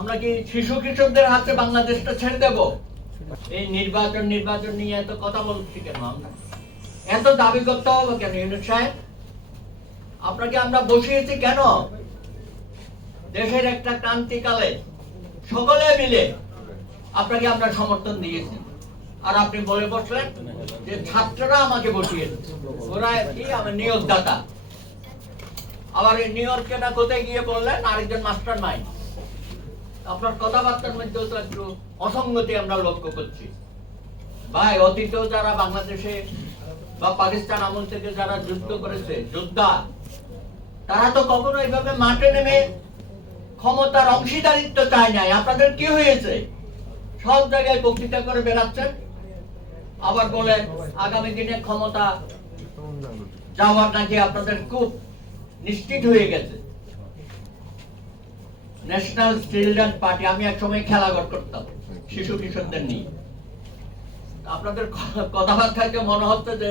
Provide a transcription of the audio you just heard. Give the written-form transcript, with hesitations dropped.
আমরা কি শিশু কিশোরদের হাতে বাংলাদেশটা ছেড়ে দেব? এই নির্বাচন নিয়ে এত কথা বলছি কেন? আমরা এত দাবি করতে হবে কেন ইউনূস সাহেব? আপনাকে আমরা বসিয়েছি কেন? দেশের একটা ক্রান্তিকালে সকলে মিলে আপনাকে আমরা সমর্থন দিয়েছি, আর আপনি বলে বসলেন যে ছাত্ররা আমাকে বসিয়েছে, ওরা কি আমার নিয়োগদাতা। আবার এই নিয়োগকে না কোথায় গিয়ে বললেন আরেকজন মাস্টার মাইন্ড। আপনার কথাবার্তার মধ্যেও তো একটু অসঙ্গতি আমরা লক্ষ্য করছি। ভাই, অতীতেও যারা বাংলাদেশে বা পাকিস্তান আমল থেকে যারা যুদ্ধ করেছে, যোদ্ধা, তারা তো কখনো এইভাবে মাঠে নেমে ক্ষমতার অংশীদারিত্ব চায় নাই। আপনাদের কি হয়েছে? সব জায়গায় বক্তৃতা করে বেড়াচ্ছেন, আবার বলেন আগামী দিনে ক্ষমতা যাওয়ার নাকি আপনাদের খুব নিশ্চিত হয়ে গেছে। ন্যাশনাল চিলড্রেন পার্টি, আমি এক সময় খেলাঘর করতাম শিশু কিশোরদের নিয়ে। আপনাদের কথাবার্তাকে মনে হচ্ছে যে